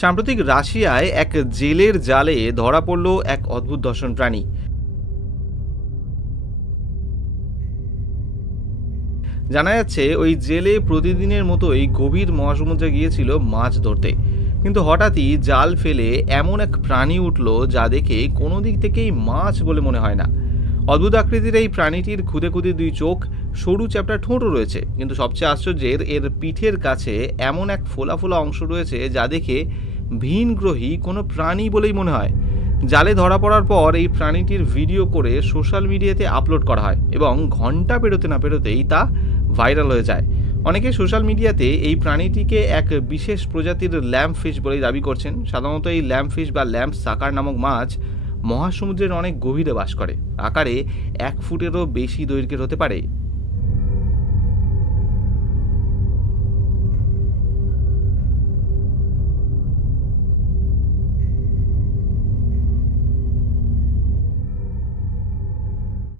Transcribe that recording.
সাম্প্রতিক রাশিয়ায় এক জেলের জালে ধরা পড়ল এক অদ্ভুত দর্শন প্রাণী। জানা যাচ্ছে ওই জেলে প্রতিদিনের মতোই গভীর মহাসমুদ্রে গিয়েছিল মাছ ধরতে, কিন্তু হঠাৎই জাল ফেলে এমন এক প্রাণী উঠল যা দেখে কোনো দিক থেকেই মাছ বলে মনে হয় না। অদ্ভুত আকৃতির এই প্রাণীটির খুদে খুদে দুই চোখ, সরু চ্যাপ্টা ঠোঁটও রয়েছে, কিন্তু সবচেয়ে আশ্চর্যের এর পিঠের কাছে এমন এক ফোলা ফোলা অংশ রয়েছে যা দেখে ভিনগ্রহী কোনো প্রাণী বলেই মনে হয়। জালে ধরা পড়ার পর এই প্রাণীটির ভিডিও করে সোশ্যাল মিডিয়াতে আপলোড করা হয় এবং ঘন্টা পেরোতে না পেরোতেই তা ভাইরাল হয়ে যায়। অনেকে সোশ্যাল মিডিয়াতে এই প্রাণীটিকে এক বিশেষ প্রজাতির ল্যাম্প ফিশ বলেই দাবি করছেন। সাধারণত এই ল্যাম্প ফিশ বা ল্যাম্প সাকার নামক মাছ মহাসমুদ্রের অনেক গভীরে বাস করে। আকারে 1 ফুটেরও বেশি দৈর্ঘ্যের হতে পারে